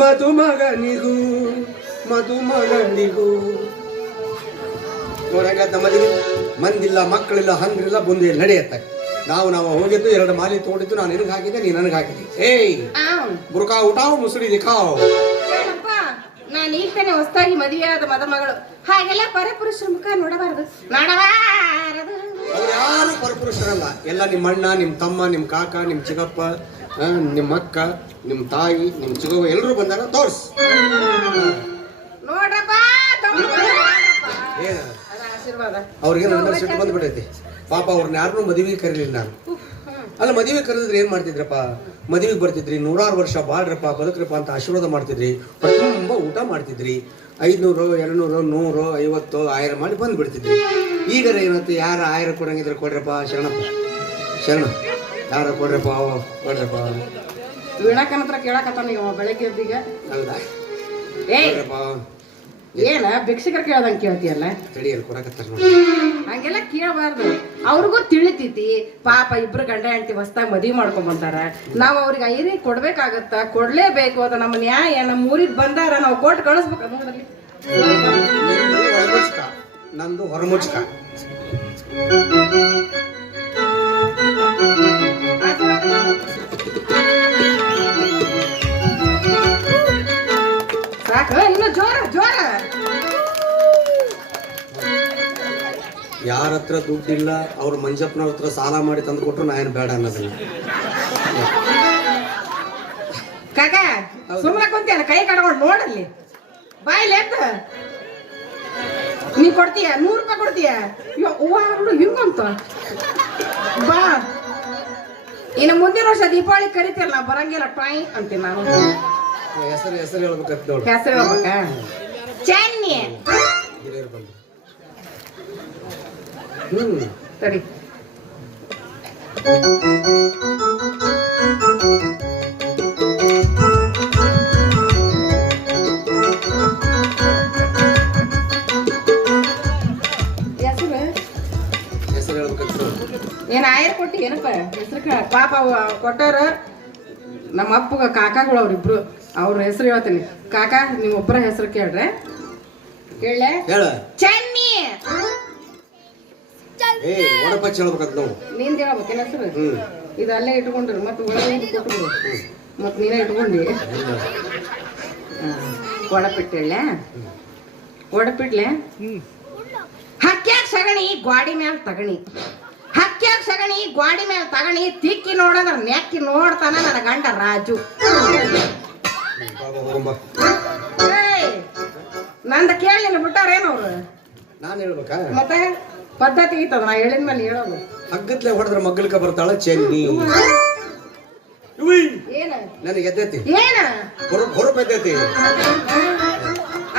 ಮದುಮಗನಿಗೂ ನೋಡಂಗ ಮದುವೆ ಮಂದಿಲ್ಲ ಮಕ್ಕಳಿಲ್ಲ ಹಂಗಿಲ್ಲ ಬಂದು ನಡೆಯುತ್ತೆ. ನಾವು ಹೋಗಿದ್ದು 2 ಮಾಲಿ ತೋಡಿದ್ದು, ನಾನು ನಿನಗೆ ಹಾಕಿದ್ದೆ, ನೀ ನನಗೆ ಹಾಕಿದ್ದೆ. ಏಯ್ ಬುರ್ಕಾ ಊಟಾವ್ ಮುಸುಡಿ ದಿಖಾವ್. ನಾನು ಈಗ ತಾನೆ ಹೊಸದಾಗಿ ಮದುವೆಯಾದ ಮಗಳು, ಹಾಗೆಲ್ಲ ಪರಪುರುಷರ ಮುಖ ನೋಡಬಾರದು. ಅವ್ರು ಯಾರು ಪರಪುರುಷರಲ್ಲ, ಎಲ್ಲ ನಿಮ್ಮ ಅಣ್ಣ, ನಿಮ್ಮ ತಮ್ಮ, ನಿಮ್ಮ ಕಾಕ, ನಿಮ್ಮ ಚಿಕ್ಕಪ್ಪ, ನಿಮ್ಮ ಅಕ್ಕ, ನಿಮ್ಮ ತಾಯಿ, ನಿಮ್ಮ ಚಿಗವ್ವ ಎಲ್ಲರೂ ಬಂದಾರ. ತೋರ್ಸ್ ನೋಡ್ರಪ್ಪ, ಅವ್ರಿಗೆ ನನ್ನ ಸಿಟ್ಟು ಬಂದ್ಬಿಟ್ಟೈತಿ. ಪಾಪ ಅವ್ರನ್ನ ಯಾರನ್ನೂ ಮದುವೆಗೆ ಕರೀಲಿಲ್ಲ ನಾನು. ಅಲ್ಲ, ಮದುವೆ ಕರೆದಿದ್ರೆ ಏನ್ ಮಾಡ್ತಿದ್ರಪ್ಪ? ಮದುವೆಗೆ ಬರ್ತಿದ್ರಿ, 100 ವರ್ಷ ಬಾಳ್ರಪ್ಪ, ಬದುಕ್ರಪ್ಪ ಅಂತ ಆಶೀರ್ವಾದ ಮಾಡ್ತಿದ್ರಿ, ತುಂಬ ಊಟ ಮಾಡ್ತಿದ್ರಿ, 500, 200, 100, 50, 1000 ಮಾಡಿ ಬಂದ್ಬಿಡ್ತಿದ್ರಿ. ಈಗಾರ ಏನಂತ ಯಾರ 1000 ಕೊಡಂಗಿದ್ರೆ ಕೊಡ್ರಪ್ಪ, ಶರಣ ಯಾರ ಕೊಡ್ರಪ್ಪ ವೀಣಾಕನ ಕೇಳಕತ್ತ ನೀವು ಬೆಳಗ್ಗೆ ಎದ್ದೀಗ ಅಲ್ಲ ಏನ ಭಿಕ್ಷಕರ ಕೇಳ್ದಂಗೆ ಕೇಳ್ತೀಯಲ್ಲ, ತಡಿಯಲ್ಲಿ ಕೊಡಕತ್ತಾರ. ಹಂಗೆಲ್ಲ ಕೇಳಬಾರ್ದು. ಅವ್ರಿಗೂ ತಿಳಿತೈತಿ ಪಾಪ, ಇಬ್ರು ಗಂಡ ಹೆಂಡತಿ ಹೊಸ್ದಾಗಿ ಮದುವೆ ಮಾಡ್ಕೊಂಡ್ ಬಂದಾರ. ನಾವು ಅವ್ರಿಗೆ ಐರಿ ಕೊಡ್ಬೇಕಾಗತ್ತ, ಕೊಡ್ಲೇಬೇಕು. ಅದ ನಮ್ಮ ನ್ಯಾಯ. ನಮ್ಮ ಊರಿಗೆ ಬಂದಾರ, ನಾವು ಕೊಟ್ಟು ಕಳಿಸ್ಬೇಕು. ನಂದು ಹೊರಮುಚ್ಕ. ಸಾಕ, ಇನ್ನು ಜೋರ ಯಾರ ಹತ್ರ ದುಡ್ಡಿಲ್ಲ, ಅವ್ರ ಮಂಜಪ್ಪನವ್ರ ಹತ್ರ ಸಾಲ ಮಾಡಿ ತಂದು ಕೊಟ್ರು ನಾ ಏನು ಬೇಡ ಅನ್ನೋದಿಲ್ಲ. ಕಾಕ ಸುಮ್ಮನೆ ಕುಂತಿಯಲ್ಲ, ಕೈ ಕಟ್ಕೊಂಡು ನೋಡಲ್ಲಿ ಬಾಯಿಲ್ ಎತ್ತ. ನೀ ಕೊಡ್ತೀಯ 100 ರೂಪಾಯಿ ಕೊಡ್ತೀಯ? ಹಿಂಗಂತ ಬಾ. ಇನ್ನು ಮುಂದಿನ ವರ್ಷ ದೀಪಾವಳಿ ಕರಿತೀಯಲ್ಲ, ನಾವು ಬರಂಗಿಲ್ಲ ಟ್ರಾಯ್ ಅಂತೀನಿ ನಾನು. ಹೆಸರು ಹೇಳ್ಬೇಕಂತ ನೋಡಿ. ಹೆಸರು ಹೇಳ್ಬೇಕಾ? ಚೆನ್ನಿ ಸರಿ. ಏನ್ ಆಯರ್ ಕೊಟ್ಟಿ ಏನಪ್ಪ ಹೆಸರು? ಪಾಪ ಕೊಟ್ಟಾರ ನಮ್ಮ ಅಪ್ಪಗ ಕಾಕಾಗಳು ಅವ್ರಿಬ್ರು. ಅವ್ರ ಹೆಸರು ಹೇಳ್ತೀನಿ. ಕಾಕ, ನೀವೊಬ್ಬರ ಹೆಸರು ಕೇಳ್ರೆ ಕೇಳೆ. ಚೆನ್ನಿ ನಿಂದ ಹೇಳ್ಬೇಕೇನ ಹೆಸರು? ಇದು ಅಲ್ಲೇ ಇಟ್ಕೊಂಡ್ರಿ, ಮತ್ತೆ ಕೊಟ್ಬಿಡು. ಮತ್ ನೀನೇ ಇಟ್ಕೊಂಡಿ. ಒಡಪಿಟ್ಟೆ ಒಡಪಿಡ್ಲೆ. ಹಕ್ಕ್ಯಾಗ ಸಗಣಿ ಗ್ವಾಡಿ ಮ್ಯಾಲ ತಗಣಿ, ಹಕ್ಕ್ಯಾಗ ಸಗಣಿ ಗ್ವಾಡಿ ಮ್ಯಾಲ ತಗಣಿ, ತಿಕ್ಕಿ ನೋಡಂದ್ರ ನೆಕ್ಕಿ ನೋಡ್ತಾನ ನನ್ನ ಗಂಡ ರಾಜು. ನಂದ ಕೇಳಿನ ಬಿಟ್ಟಾರೇನವ್ರು? ನಾನು ಹೇಳ್ಬೇಕಾ? ಮತ್ತೆ ಪದ್ಧತಿ ಇತ್ತದ, ನಾ ಹೇಳಿದ್ಮೇಲೆ ಹೇಳೋದು. ಹಗ್ಗತ್ಲೆ ಹೊಡೆದ್ರೆ ಮಗ್ಗಲ್ಕ ಬರ್ತಾಳ ಚೆನ್ನಿ. ಏನ ನನಗೆ ಎದ್ದೈತಿ, ಏನ ಹೊರಪ್ ಎದ್ದೈತಿ.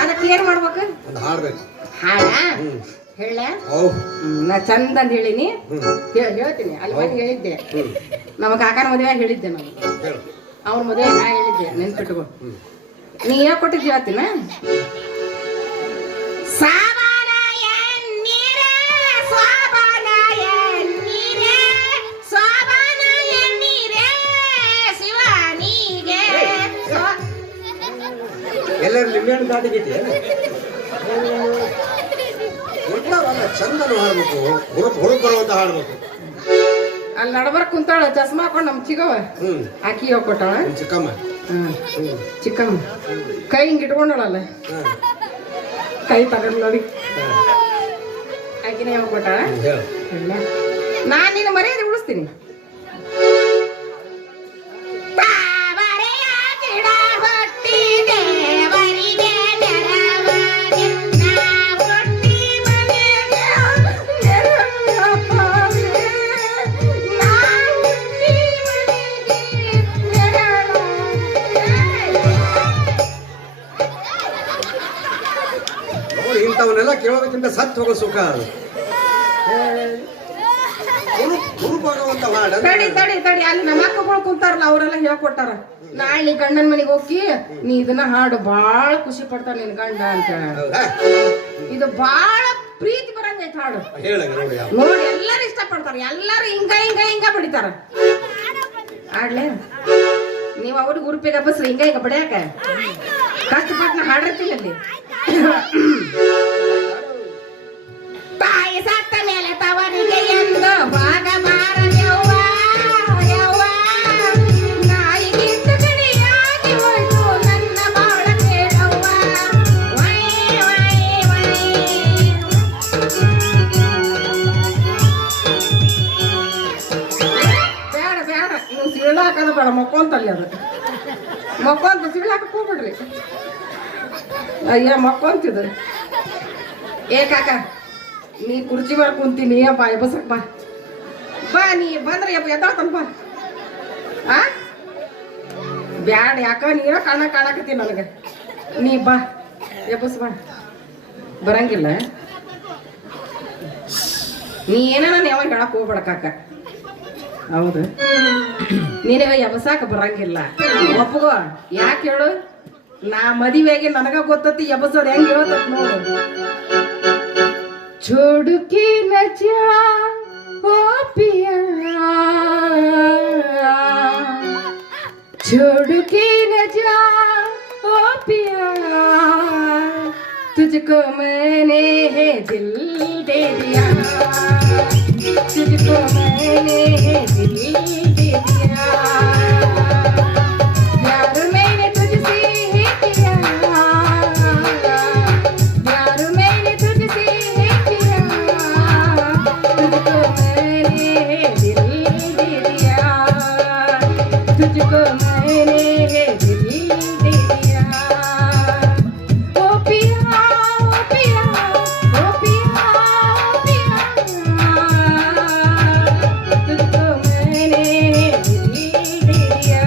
ಅದಕ್ಕೆ ಏನ್ ಮಾಡ್ಬೇಕು? ಒಂದು ಹಾಡ್ಬೇಕು. ಹಾಡ ಹೇಳ? ನಾ ಚಂದಂದ್ ಹೇಳಿನಿ, ಹೇಳ್ತೀನಿ. ಅಲ್ಲಿ ಬಂದು ಹೇಳಿದ್ದೆ, ನಮ್ಮ ಕಾಕನ ಮದುವೆ ಹೇಳಿದ್ದೆ. ನಾನು ಅವ್ರ ಮದುವೆ ನಾ ಹೇಳಿದ್ದೆ, ನೆನ್ಪಿಟ್ಕೊ. ನೀ ಹೇಳ್ಕೊಟ್ಟಿದ್ವಿ ಹೇಳ್ತೀನ. ಎಲ್ಲರೂ ಲಿಂಬೆಹಣ್ಣು ದಾಟಿಗಿಟ್ಟೆ ಚಂದನು ಹಾಡ್ಬೇಕು, ಹುಡುಕ್ ಬರುವಂತ ಹಾಡ್ಬೇಕು. ಅಲ್ಲಿ ನಡ್ಬರ್ಕ್ ಕುಂತಾಳ, ಚಸ್ಮಾ ಹಾಕೊಂಡ್ ನಮ್ ಚಿಗವ ಆಕಿ ಹೋಗ್ಕೊಟ್ಟಾಳ. ಚಿಕ್ಕಮ್ಮ ಚಿಕ್ಕಮ್ಮ ಕೈ ಹಿಂಗ್ ಇಟ್ಕೊಂಡಳಲ್ಲ, ಕೈ ತಗೊಂಡ್ ನೋಡಿ ಆಕಿನೇ ಹೋಗ್ಕೊಟ್ಟಾಳ. ನಾನ್ ನಿನ್ನ ಮರ್ಯಾದೆ ಉಳಿಸ್ತೀನಿ. ಇಂಥವನ್ನೆಲ್ಲ ಕೇಳೋದಕ್ಕಿಂತ ಸತ್ ಹೋಗೋ ಸುಖ ಅದು. ತಡಿ ಅಲ್ಲಿ ನಮ್ಮ ಅಕ್ಕಗಳು ಕುಂತಾರಲ್ಲ, ಅವರೆಲ್ಲ ಹೇಳ್ಕೊಟ್ಟಾರ. ನಾಳೆ ಗಂಡನ ಮನೆಗೆ ಹೋಗಿ ನೀ ಇದನ್ನ ಹಾಡು, ಬಾಳ ಖುಷಿ ಪಡ್ತಾರ ನಿನ್ ಗಂಡ ಅಂತ. ಇದು ಬಾಳ ಪ್ರೀತಿ ಬರಂಗೈತ್ ಹಾಡು. ನೋಡಿ ಎಲ್ಲಾರು ಇಷ್ಟ ಪಡ್ತಾರ, ಎಲ್ಲಾರು ಹಿಂಗ ಹಿಂಗ ಹಿಂಗ ಬಿಡಿತಾರ. ಆಡ್ಲೆ ನೀ ನೀವು ಅವ್ರಿಗೆ ಉರುಪಿಗೆ ಹಬ್ಬಸ್ರಿ ಹಿಂಗ ಈಗ ಬಡಿಯಾಕ ಕಷ್ಟಪಟ್ಟು ನಾ ಹಾಡಿರ್ತೀನಿ ಅಲ್ಲಿ ತಾಯಿ ಸತ್ತ ಮೇಲೆ ತವರಿಗೆ ಎಂದು ಭಾಗಬಾರದೆವ್ವ ಯವ್ವ ನಾಯಿಗಿಂತ ಕಡಿಯಾಗಿ ಹೋಯ್ತು ನನ್ನ ಬಾಳ ಕೇಳವ್ವ ವೈ ವೈ ವೈ ಬೇಡ ಬೇಡ ನೀವು ಸೀಳಾಕದ ಬೇಡ ಮಕ್ಕೊಂತಲ್ಲಿ ಅದು ಮಕ್ಕೊಂತ ಸೀಳಾಕಕ್ಕೆ ಹೋಗ್ಬಿಡ್ರಿ ಅಯ್ಯ ಮಕ್ಕೊಂತಿದ್ರು ಏ ಕಾಕ ನೀ ಕುರ್ಚಿ ಮೇಲೆ ಕುಂತೀನಿ ಅಪ್ಪ ಎಬ್ಬಸಕ್ ಬಾ ಬಾ ನೀ ಬಂದ್ರೆ ಎದ್ದಾಳ್ತಾನ ಬಾ ಆ ಬ್ಯಾಡ ಯಾಕ ನೀನ ಕಾಣಕತ್ತಿ ನನಗೆ ನೀ ಬಾ ಎಬ್ಬಸ್ ಬಾ ಬರಂಗಿಲ್ಲ ನೀ ಏನಾರ ಯಾವಾಗ ಹೇಳಕ್ ಹೋಗ್ಬೇಡ ಕಾಕ ಹೌದು ನಿನಗ ಎಬ್ಬಸಾಕ ಬರಂಗಿಲ್ಲ ಒಪ್ಪಗೋ ಯಾಕೆ ಹೇಳು ನಾ ಮದುವೆಗೆ ನನಗ ಗೊತ್ತತಿ ಎಬ್ಬಸೋದು ಹೆಂಗ್ ಹೇಳ್ತತ್ ನೋಡು छोड़ के न जा ओ पिया छोड़ के न जा ओ पिया तुझको मैंने दिल दे दिया तुझको मैंने दिल दे दिया प्यार मैंने तुझसे किया प्यार मैंने तुझसे तुझको मैंने दिल दे दिया ओ पिया ओ पिया ओ पिया ओ पिया तुझको मैंने दिल दे दिया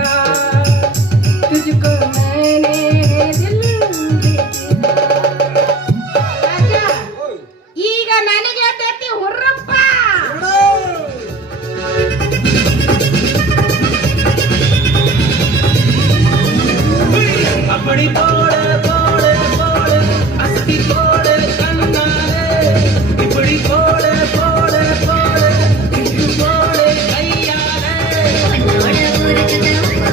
तुझको मैंने दिल दे दिया राजा ಈಗ ನನಗೆ ಅತೈತಿ ಹುರ್ರಪ್ಪ அப்படி போட போட போட அஸ்தி போட கண்ணாலே இப்படி போட போட போட இது போட கையாலே கண்ணோட ஊருக்கு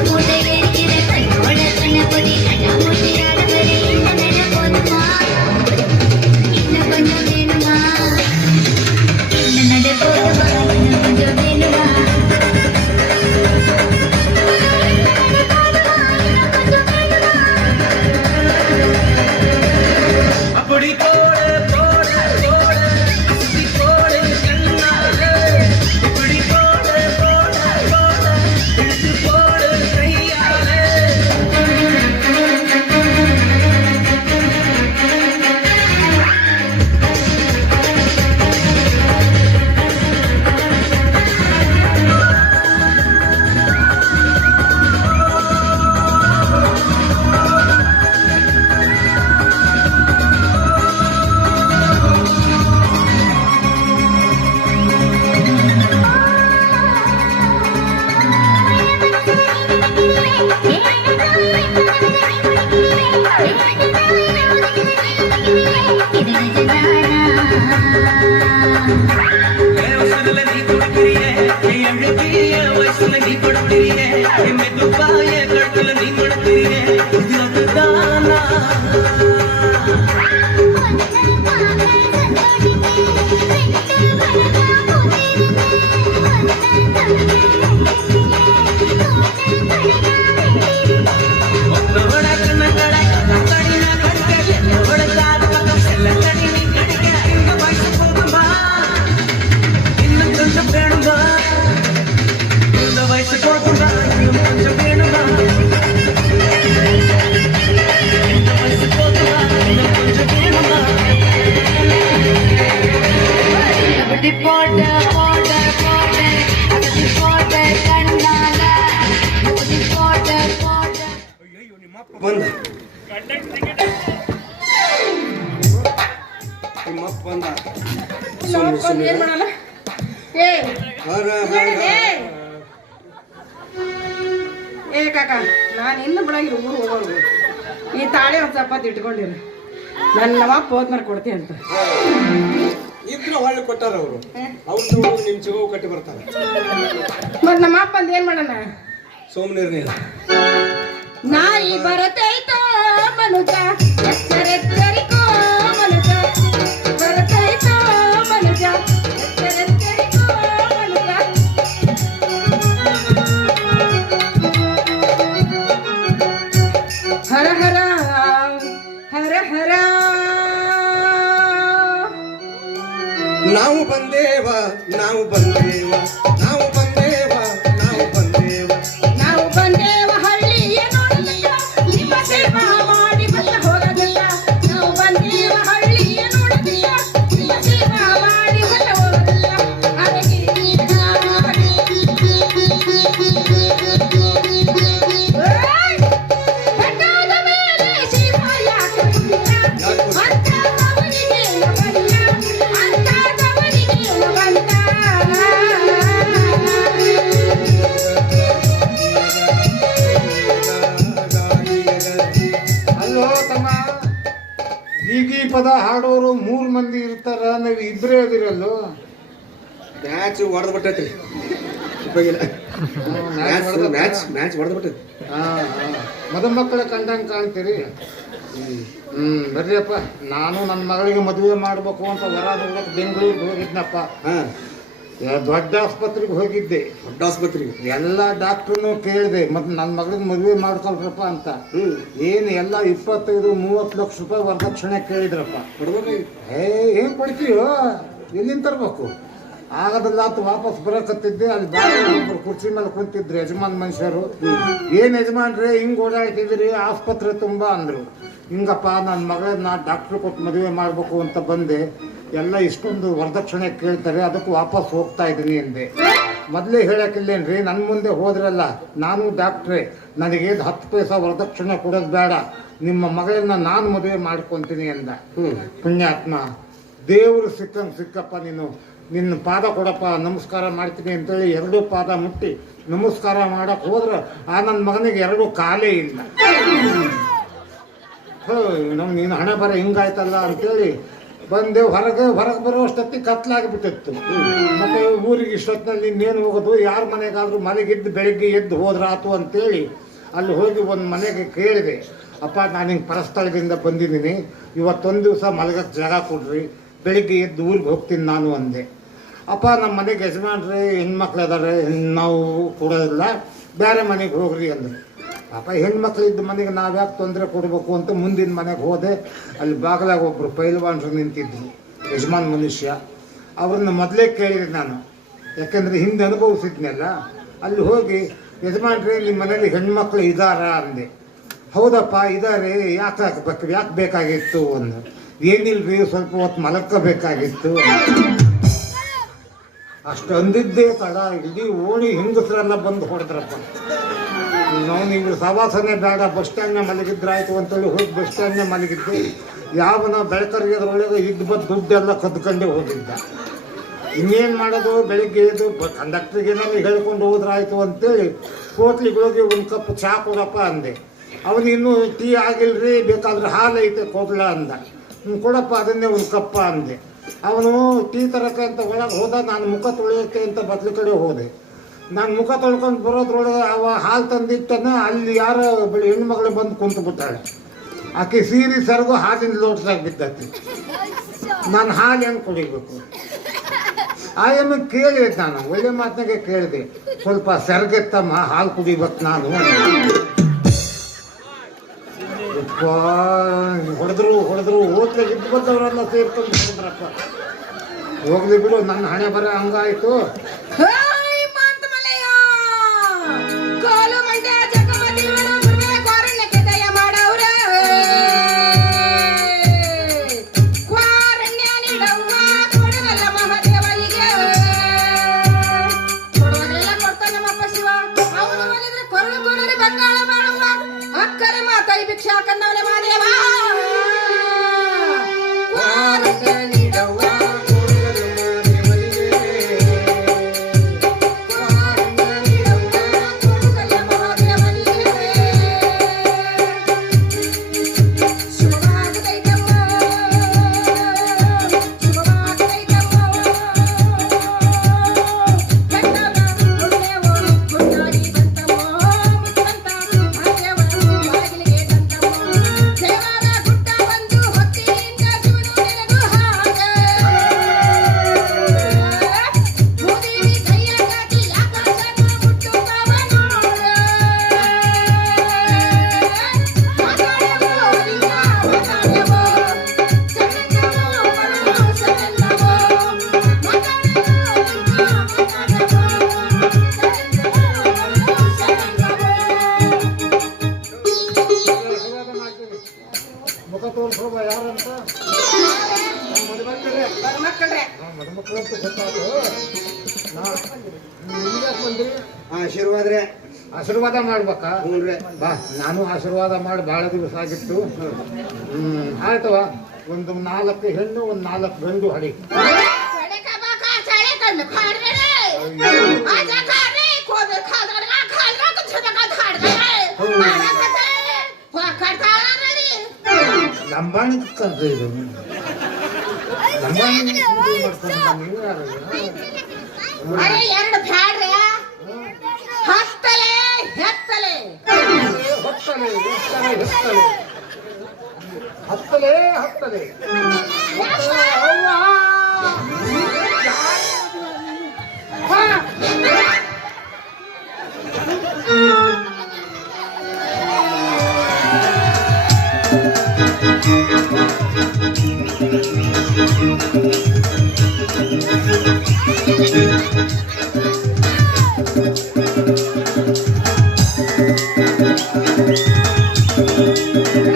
மூட்டை வேர்க்கிற கண்ணோட கண்ணபொடி கண்ணா மூட்டையாடவரே இந்த மேல போதுமா இன்னும் கொஞ்சம் வேணுமா இந்த நட போதுமா இன்னும் கொஞ்சம் வேணுமா அப்படி போட போட போட அஸ்தி போட கண்ணாலே இப்படி போட போட போட இது போட கையாலே வயசுல நீ கொடுக்கிறியே எழுதிய வயசுல நீ கொடுக்கிறியே மெதுவாய கழுத்துல நீ கொடுக்கிறியே இது அதுதானா ஒன்னோட கண்ணங்கட கண்ணடி நான் கடிக்க என்னோட காது பக்கம் செல்ல கடி நீ கடிக்க இந்த வயசு போகுமா இன்னும் கொஞ்சம் வேணுமா இந்த வயசு போகுமா இன்னும் கொஞ்சம் வேணுமா இந்த வயசு போகுமா இன்னும் கொஞ்சம் வேணுமா அப்படி போட போட போட அப்படி போட கண்ணால அப்படி போட போட ಬಂದ ನಿಮ್ಮಪ್ಪ ಬಂದ ಸುಮ್ಮನೆ ಏನ್ ಮಾಡಲ್ಲ ಏ ಏ ಕಾಕ ನಾನು ಇನ್ನು ಬಿಡಂಗಿಲ್ಲ ಊರು ಹೋಗೋರು ಈ ತಾಳೆ ಒಂದು ಚಪಾತಿ ಇಟ್ಕೊಂಡಿರಿ ನನ್ನ ನಮ್ಮಪ್ಪ ಹೋದ್ಮೇಲೆ ಕೊಡ್ತೀನಿ ಅಂತ ಇದ್ರ ಹೊಳ್ಳಿ ಕೊಟ್ಟಾರ ಅವರು ಅವ್ರು ನಿಮ್ ಚಿಗವು ಕಟ್ಟಿ ಬರ್ತಾರೆ ಮತ್ ನಮ್ಮ ಅಪ್ಪ ಅಂದ ಏನ್ ಮಾಡೋಣ ಸೋಮನೀರ್ ನೀರು ನಾಯಿ ಬರತೈತೋ ಮನುಜ ಎಚ್ಚರೆಚ್ಚರಿಕೋ ಮನುಜ ಬರತೈತೋ ಮನುಜ ಎಚ್ಚರೆಚ್ಚರಿಕೋ ಮನುಜ ಹರ ಹರ ಹರ ಹರ ನಾವು ಬಂದೇವ ನಾವು ಬಂದೇವ ನಾವು ಬಂದೇವ ನಾವು ಬಂದೇವ ನಾವು ಬಂದೇವ ಹಳ್ಳಿಯ ನೋಡಲಿಲ್ಲ ನಿಮ್ಮ ಸೇವಾ ಮಾಡಿ ಬಂದ ಹೋಗಲಿಲ್ಲ ನಾವು ಬಂದೇವ ಹಳ್ಳಿಯ ನೋಡಲಿಲ್ಲ ನಿಮ್ಮ ಸೇವಾ ಮಾಡಿ ಬಂದ ಹೋಗಲಿಲ್ಲ ಬೆಟ್ಟದ ಮೇಲೆ ಶಿವ ಯಾಕೆ ಬಂದ? ಅಂಥವನಿಗೇನು ಬಂದ? ಅಂಥವನಿಗೇನು ಬಂದ? ಅಲ್ಲೋ ತಮ್ಮ ಗೀಗಿ ಪದ ಹಾಡೋರು 3 ಮಂದಿ ಇರ್ತಾರ, ನೀವು ಇಬ್ಬರೇ ಅದಿರಲ್ಲೋ. ಮ್ಯಾಚ್ ಹೊಡೆದು ಬಿಟ್ಟೈತ್ರಿ ಉಪಯೋಗಿಲ್ಲ. ಮ್ಯಾಚ್ ಹೊಡೆದು ಬಿಟ್ಟೈತಿ. ಮದುಮಕ್ಕಳ ಕಂಡಂಗೆ ಕಾಣ್ತೀರಿ. ಬರ್ರಿಯಪ್ಪ, ನಾನು ನನ್ನ ಮಗಳಿಗೆ ಮದುವೆ ಮಾಡ್ಬೇಕು ಅಂತ ವರ ನೋಡಕ್ಕೆ ಬೆಂಗಳೂರಿಗೆ ಹೋಗಿದ್ನಪ್ಪ. ದೊಡ್ಡ ಆಸ್ಪತ್ರೆಗೆ ಹೋಗಿದ್ದೆ. ದೊಡ್ಡ ಆಸ್ಪತ್ರೆಗೆ ಎಲ್ಲ ಡಾಕ್ಟ್ರನ್ನು ಕೇಳಿದೆ, ಮತ್ತೆ ನನ್ನ ಮಗಳಿಗೆ ಮದುವೆ ಮಾಡ್ಕೊಳ್ರಪ್ಪ ಅಂತ. ಏನು ಎಲ್ಲ 25-30 ಲಕ್ಷ ರೂಪಾಯಿ ವರದಕ್ಷಿಣೆ ಕೇಳಿದ್ರಪ್ಪ. ಕೊಡ್ಬೇಕಾಗಿತ್ತು. ಏನು ಕೊಡ್ತೀಯೋ, ಎಲ್ಲಿಂದ ತರ್ಬೇಕು? ಆಗದಲ್ಲ ಅಂತ ವಾಪಸ್ ಬರಕತ್ತಿದ್ದೆ. ಅಲ್ಲಿ ಒಬ್ಬರು ಕುರ್ಚಿ ಮೇಲೆ ಕುಂತಿದ್ರು ಯಜಮಾನ್ ಮನುಷ್ಯರು. ಏನು ಯಜಮಾನ್ರಿ ಹಿಂಗೆ ಓಡಾಡ್ತಿದ್ದೀರಿ ಆಸ್ಪತ್ರೆ ತುಂಬ ಅಂದರು. ಹಿಂಗಪ್ಪ ನನ್ನ ಮಗಳನ್ನ ಡಾಕ್ಟ್ರು ಕೊಟ್ಟು ಮದುವೆ ಮಾಡಬೇಕು ಅಂತ ಬಂದೆ, ಎಲ್ಲ ಇಷ್ಟೊಂದು ವರದಕ್ಷಿಣೆ ಕೇಳ್ತಾರೆ, ಅದಕ್ಕೆ ವಾಪಸ್ ಹೋಗ್ತಾ ಇದ್ದೀನಿ ಎಂದೆ. ಮೊದಲೇ ಹೇಳಕ್ಕಿಲ್ಲೇನ್ರಿ, ನನ್ನ ಮುಂದೆ ಹೋದ್ರಲ್ಲ, ನಾನು ಡಾಕ್ಟ್ರೇ, ನನಗೆ 10 ಪೈಸಾ ವರದಕ್ಷಿಣೆ ಕೊಡೋದು ಬೇಡ, ನಿಮ್ಮ ಮಗಳನ್ನ ನಾನು ಮದುವೆ ಮಾಡ್ಕೊತೀನಿ ಎಂದ. ಪುಣ್ಯಾತ್ಮ, ದೇವರು ಸಿಕ್ಕಪ್ಪ ನೀನು, ನಿನ್ನ ಪಾದ ಕೊಡಪ್ಪ, ನಮಸ್ಕಾರ ಮಾಡ್ತೀನಿ ಅಂತೇಳಿ 2 ಪಾದ ಮುಟ್ಟಿ ನಮಸ್ಕಾರ ಮಾಡಕ್ಕೆ ಹೋದ್ರೆ ಆ ನನ್ನ ಮಗನಿಗೆ 2 ಕಾಲೇ ಇಲ್ಲ. ನೀನು ಹಣೆ ಬರ ಹಿಂಗಾಯ್ತಲ್ಲ ಅಂತೇಳಿ ಬಂದೆ. ಹೊರಗೆ ಬರೋಷ್ಟೊತ್ತಿಗೆ ಕತ್ಲಾಗಿಬಿಟ್ಟಿತ್ತು. ಮತ್ತೆ ಊರಿಗೆ ಇಷ್ಟೊತ್ತಿನಲ್ಲಿ ಇನ್ನೇನು ಹೋಗೋದು, ಯಾರ ಮನೆಗಾದ್ರೂ ಮನೆಗಿದ್ದು ಬೆಳಿಗ್ಗೆ ಎದ್ದು ಹೋದ್ರಾತು ಅಂತೇಳಿ ಅಲ್ಲಿ ಹೋಗಿ ಒಂದು ಮನೆಗೆ ಕೇಳಿದೆ. ಅಪ್ಪ, ನಾನು ಹಿಂಗೆ ಪರಸ್ಥಳದಿಂದ ಬಂದಿದ್ದೀನಿ, ಇವತ್ತೊಂದು ದಿವಸ ಮಲಗಕ್ಕೆ ಜಾಗ ಕೊಡ್ರಿ, ಬೆಳಿಗ್ಗೆ ಎದ್ದು ಊರಿಗೆ ಹೋಗ್ತೀನಿ ನಾನು ಅಂದೆ. ಅಪ್ಪ, ನಮ್ಮ ಮನೆಗೆ ಯಜಮಾನ್ರಿ ಹೆಣ್ಮಕ್ಳು ಇದ್ದಾರೆ, ನಾವು ಕೊಡೋದಿಲ್ಲ, ಬೇರೆ ಮನೆಗೆ ಹೋಗ್ರಿ ಅಂದರು. ಪಾಪ ಹೆಣ್ಮಕ್ಳಿದ್ದ ಮನೆಗೆ ನಾವು ಯಾಕೆ ತೊಂದರೆ ಕೊಡಬೇಕು ಅಂತ ಮುಂದಿನ ಮನೆಗೆ ಹೋದೆ. ಅಲ್ಲಿ ಬಾಗಿಲಾಗ ಒಬ್ಬರು ಪೈಲ್ವಾನ್ರು ನಿಂತಿದ್ರು, ಯಜಮಾನ್ ಮನುಷ್ಯ. ಅವ್ರನ್ನ ಮೊದಲೇ ಕೇಳಿದೆ ನಾನು, ಯಾಕೆಂದರೆ ಹಿಂದೆ ಅನುಭವಿಸಿದ್ನಲ್ಲ. ಅಲ್ಲಿ ಹೋಗಿ, ಯಜಮಾನ್ರಿ ನಿಮ್ಮ ಮನೇಲಿ ಹೆಣ್ಮಕ್ಳು ಇದ್ದಾರಾ ಅಂದೆ. ಹೌದಪ್ಪ ಇದ್ದಾರೆ, ಯಾಕೆ ಬೇಕಾಗಿತ್ತು ಅಂದು. ಏನಿಲ್ರಿ, ಸ್ವಲ್ಪ ಹೊತ್ತು ಮಲಕ್ಕಬೇಕಾಗಿತ್ತು. ಅಷ್ಟು ಅಂದಿದ್ದೇ ತಡ, ಇಡೀ ಓಣಿ ಹೆಂಗಸರೆಲ್ಲ ಬಂದು ಹೊಡೆದ್ರಪ್ಪ. ನೀವು ಸವಾಸನೆ ಬೇಡ, ಬಸ್ ಸ್ಟ್ಯಾಂಡ್ನ ಮಲಗಿದ್ರಾಯ್ತು ಅಂತೇಳಿ ಹೋಗಿ ಬಸ್ ಸ್ಟ್ಯಾಂಡ್ನ ಮಲಗಿದ್ದೆ. ಯಾವನ ಬೆಳಕರಿಗೆ ಅದ್ರೊಳಗೆ ಇದ್ದು ದುಡ್ಡೆಲ್ಲ ಕದ್ಕೊಂಡೇ ಹೋಗಿದ್ದ. ಇನ್ನೇನು ಮಾಡೋದು, ಬೆಳಿಗ್ಗೆ ಎದ್ದು ಕಂಡಕ್ಟ್ರಿಗೆ ಏನಾದ್ರು ಹೇಳ್ಕೊಂಡು ಹೋದ್ರಾಯ್ತು ಅಂತೇಳಿ ಹೋಟ್ಲಿಗೆ ಹೋಗಿ 1 ಕಪ್ ಚಹಾ ಕೊಡಪ್ಪ ಅಂದೆ. ಅವನು ಇನ್ನೂ ಟೀ ಆಗಿಲ್ರಿ, ಬೇಕಾದ್ರೆ ಹಾಲು ಐತೆ ಕೊಡ್ಲ ಅಂದ. ಕೊಡಪ್ಪ ಅದನ್ನೇ 1 ಕಪ್ಪ ಅಂದೆ. ಅವನು ಟೀ ತರಕ್ಕೆ ಅಂತ ಒಳಗೆ ಹೋದ, ನಾನು ಮುಖ ತೊಳೆಯೋಕ್ಕೆ ಅಂತ ಬತ್ಲ ಕಡೆ ಹೋದೆ. ನಾನು ಮುಖ ತೊಳ್ಕೊಂಡು ಬರೋದ್ರೊಳಗೆ ಅವ ಹಾಲು ತಂದಿಟ್ಟನ, ಅಲ್ಲಿ ಯಾರೋ ಹೆಣ್ಮಗಳು ಬಂದು ಕುಂತು ಬಿಟ್ಟಾಳೆ. ಆಕೆ ಸೀರೆ ಸರಗು ಹಾಲಿನ ಲೋಟದಾಗ ಬಿದ್ದತಿ. ನಾನು ಹಾಲು ಹೆಂಗೆ ಕುಡಿಬೇಕು? ಆಯಮ್ಮ ಕೇಳಿದೆ, ನಾನು ಒಳ್ಳೆ ಮಾತನಾಗೆ ಕೇಳಿದೆ, ಸ್ವಲ್ಪ ಸೆರಗೆತ್ತಮ್ಮ, ಹಾಲು ಕುಡಿಬೇಕು ನಾನು. ಹೊಡೆದ್ರು ಹೋಟ್ಲಿಗೆ ಇದ್ದು ಬಂದವರೆಲ್ಲ ಸೇರ್ಕೊಂಡು ಹೋದ್ರಪ್ಪ. ಹೋಗ್ಲಿ ಬಿಡು, ನನ್ನ ಹಣೆ ಬರ ಹಂಗಾಯ್ತು. ಭಿಕ್ಷಾ ಕನ್ನವಲೆ ಮಾದೇವ ಮಕ್ಕಳಂತೂ ಗೊತ್ತಾದ್ರು ಯಾಕೆ ಬಂದ್ರಿ? ಆಶೀರ್ವಾದ್ರೆ ಆಶೀರ್ವಾದ ಮಾಡ್ಬೇಕಾ? ಹ್ಞೂನ್ರಿ. ಬಾ, ನಾನು ಆಶೀರ್ವಾದ ಮಾಡಿ ಭಾಳ ದಿವಸ ಆಗಿತ್ತು. ಆಯ್ತವ, ಒಂದು 4 ಹೆಣ್ಣು, ಒಂದು 4 ಗಂಡು ಹಡಿ. ಲಂಬಾಣಿ ಕಂತ ಇದು ಲಂಬಾಣಿ ಮಾಡ್ಕೊಂಡು ನೀವು ಯಾರು? ಅರೆ 2 ಬ್ಯಾಡ್ರೆ ಹತ್ತಲೆ ಹೆತ್ತಲೆ ಹತ್ತಲೆ ಹತ್ತಲೆ ಹತ್ತಲೆ ಹತ್ತಲೆ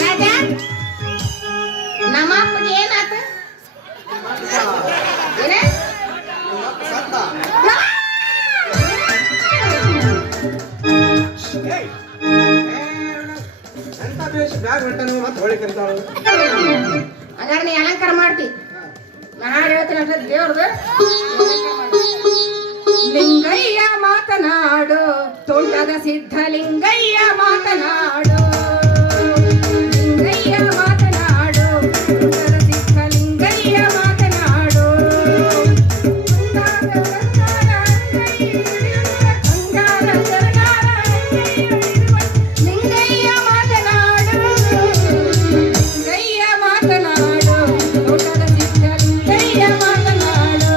ರಾಜ ನಮ್ಮ ಅಪ್ಪಗೆ ಏನಾತ ಏನೇ ಸತ್ತ. ಎಂತ ಬೇಷ್ ಬ್ಯಾಗ್ ಹೊಂಟನು ಮತ್ತೆ ಹೊಳಿ ಕರಿತಾಳು. ಹಂಗಾರೆ ನೀ ಅಲಂಕಾರ ಮಾಡ್ತಿ. ನಾ ಹಾಡು ಹೇಳ್ತೀನಿ ಅಷ್ಟೇ ದೇವ್ರದು. ಲಿಂಗಯ್ಯ ಮಾತನಾಡು, ತೋಟದ ಸಿದ್ಧಲಿಂಗಯ್ಯ ಮಾತನಾಡು. ಲಿಂಗಯ್ಯ ಮಾತನಾಡು, ತೋಟದ ಸಿದ್ಧಲಿಂಗಯ್ಯ ಮಾತನಾಡು. ಲಿಂಗಯ್ಯ ಮಾತನಾಡು, ಲಿಂಗಯ್ಯ ಮಾತನಾಡು, ತೋಟದ ಸಿದ್ಧಲಿಂಗಯ್ಯ ಮಾತನಾಡು.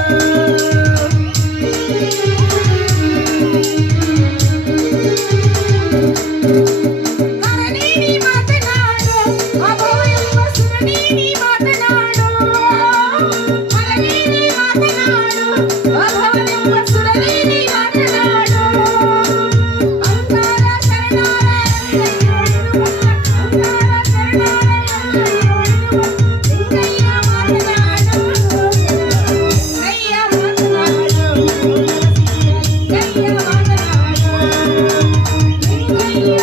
ಕರನೀನಿ ಮಾತನಾಡು, ಅಭವ ಎಂಬ ಸುರನೀನಿ ಮಾತನಾಡು. ಕರನೀನಿ ಮಾತನಾಡು, ಅಭವ ಎಂಬ ಸುರನೀನಿ ಮಾತನಾಡು. ಅಂಗಾರ ಶರಣಾರ ಎಂದೆನ್ನುವ, ಅಂಗಾರ ಶರಣಾರ ಎಂದೆನ್ನುವ ಲಿಂಗಯ್ಯ ಮಾತನಾಡು. ಲಿಂಗಯ್ಯ ಮಾತನಾಡು, ಲಿಂಗಯ್ಯ ಮಾತನಾಡು. ಲಿಂಗಯ್ಯ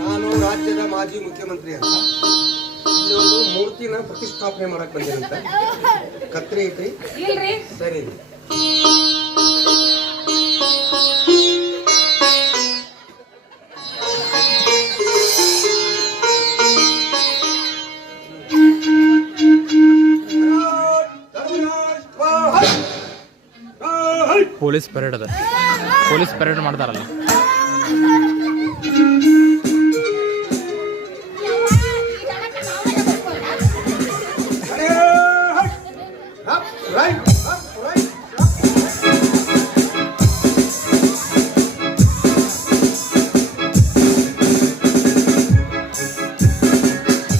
ನಾನು ರಾಜ್ಯದ ಮಾಜಿ ಮುಖ್ಯಮಂತ್ರಿ ಅಂತ ಇಲ್ಲಿ ಒಂದು ಮೂರ್ತಿನ ಪ್ರತಿಷ್ಠಾಪನೆ ಮಾಡಕ್ ಬಂದೇನಂತ. ಕತ್ರಿ ಐತ್ರಿ? ಇಲ್ರಿ ಸರಿ. ಪೊಲೀಸ್ ಪರೇಡ್ ಅದ. ಪೊಲೀಸ್ ಪರೇಡ್ ಮಾಡ್ತಾರಲ್ಲ